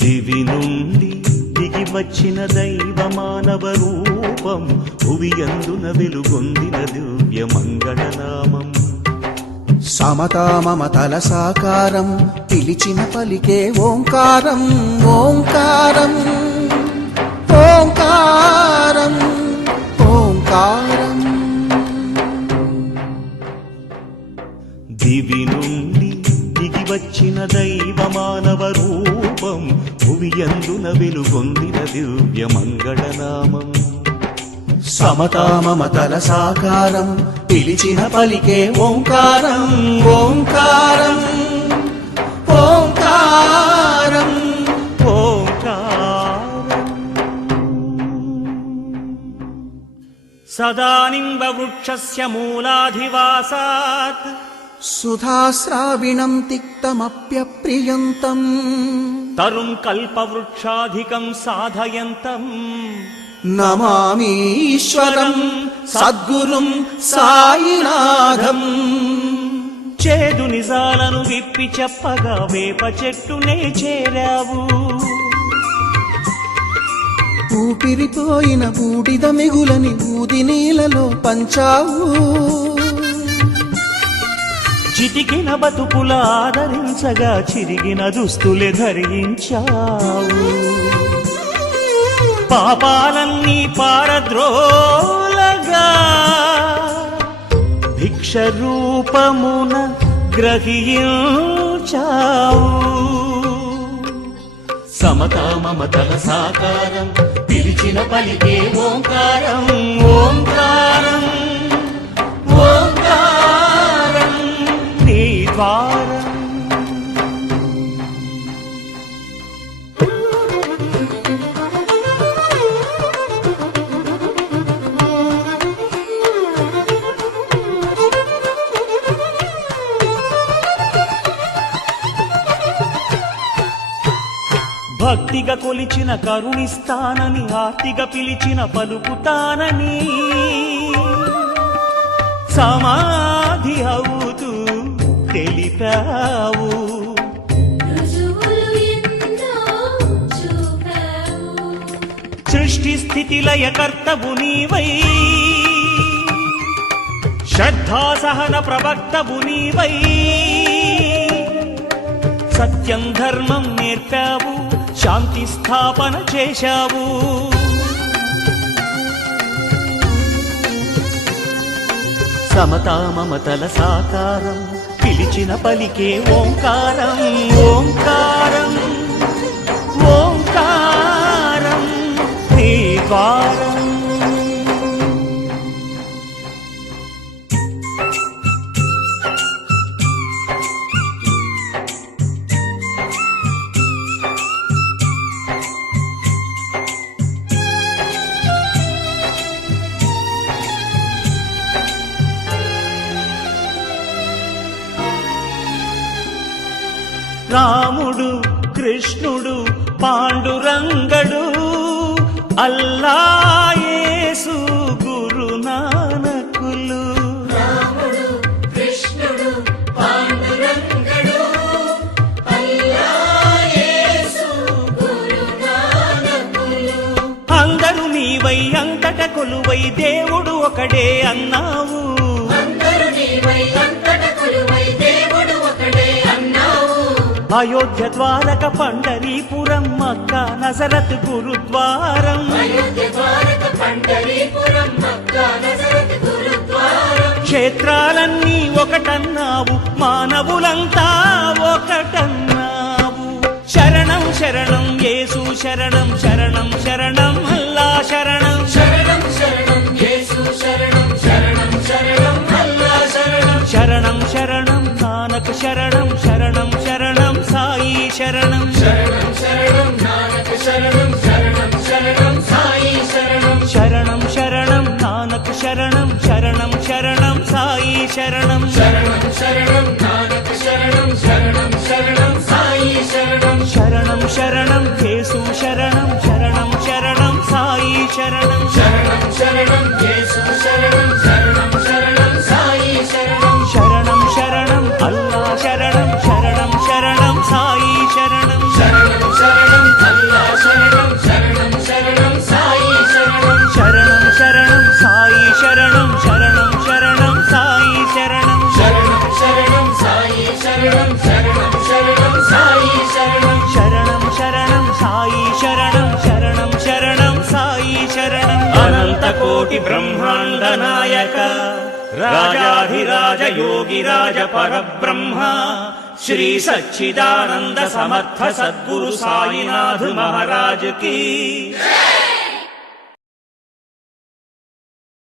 దివి నుండి దిగి వచ్చిన దైవ మానవ రూపం, భువియందున వెలుగొందిన దివ్య మంగళనామం. సమతా మమతల సాకారం, పిలిచిన పలికే ఓంకారం. ఓంకారం ఓంకారం ఓంకారం. దివి నుండి దిగి వచ్చిన దైవ మానవ రూపం, భువియందున వెలుగొందిన దివ్య మంగళనామం. సమతా మమతల సాకారం, పిలిచిన పలికే ఓంకారం. ఓంకారం ఓంకారం ఓంకారం. సదానింబ వృక్షస్య మూలాధివాసాత్ సుధాస్రావిణం తిక్తమప్యప్రియంతం, తరుం కల్పవృక్షాధికం సాధయంతం. నమామీశ్వరం సద్గురుం సాయినాథం. చేదు నిజాలను విప్పి చెప్పగా వేప చెట్టునే చేరావు. ఊపిరిపోయిన బూడిద మిగులని ఊది నీలలో పంచావు. చితికిన బతుకుల ఆదరించగా చిరిగిన దుస్తులే ధరించావు. పాపాలన్నీ పారద్రోలగా భిక్ష రూపమున గ్రహించావు. సమతా మమతల సాకారం, పిలిచిన పలికే ఓంకారం. ఓంకారం ఓంకారం నీ ద్వారం. భక్తిగా కొలిచిన కరుణిస్తానని, ఆర్తిగా పిలిచిన పలుకుతానని, సమాధి అవుతూ తెలిపావు. సృష్టి స్థితి లయ కర్తవు నీవై, శ్రద్ధా సహన ప్రవక్తవు నీవై. సత్యం ధర్మం నేర్పావు, శాంతి స్థాపన చేశావు. సమతా మమతల సాకారం, పిలిచిన పలికే ఓంకారం. ఓంకారం ఓంకారం నీ ద్వారం. రాముడు కృష్ణుడు పాండురంగడు, అల్లా యేసు గురు నానకులు. రాముడు కృష్ణుడు పాండురంగడు, అల్లా యేసు గురు నానకులు. అందరూ నీవై అంతట కొలువై దేవుడు ఒకడే అన్నావు. అందరూ నీవై అంతట కొలువై దేవుడు ఒకడే అన్నావు. అయోధ్య ద్వారక పండరీపురం మక్క నజరత్ గురుద్వారం. అయోధ్య ద్వారక పండరీపురం మక్క నజరత్ గురుద్వారం. క్షేత్రాలన్నీ ఒకటన్నావు, మానవులంతా ఒకటన్నావు. శరణం శరణం శరణం అల్లా శరణం శరణం శరణం యేసు శరణం శరణం శరణం అల్లా శరణం శరణం శరణం నానక్ శరణం శరణం శరణం సాయి శరణం శరణం శరణం నానక్ శరణం శరణం శరణం సాయి శరణం శరణం శరణం నానక్ శరణం శరణం శరణం సాయి శరణం శరణం శరణం నానక్ శరణం శరణం శరణం సాయి శరణం శరణం శరణం యేసు శరణం శరణం శరణం సాయి శరణం శరణం శరణం యేసు శరణం శరణం శరణం సాయి శరణం శరణం శరణం అల్లా శరణం శరణం శరణం సాయి శరణం శరణం శరణం అల్లా శరణం శరణం శరణం సాయి శరణం శరణం శరణం సాయి శరణం శరణం శరణం సాయి శరణం శరణం శరణం సాయి శరణం శరణం శరణం సాయి శరణం శరణం శరణం సాయి శరణం శరణం శరణం సాయి శరణం అనంత కోటి బ్రహ్మాండ నాయక రాజాధిరాజ యోగిరాజ పరబ్రహ్మ శ్రీ సచ్చిదానంద సమర్థ సద్గురు సాయినాథ్ మహారాజ్ की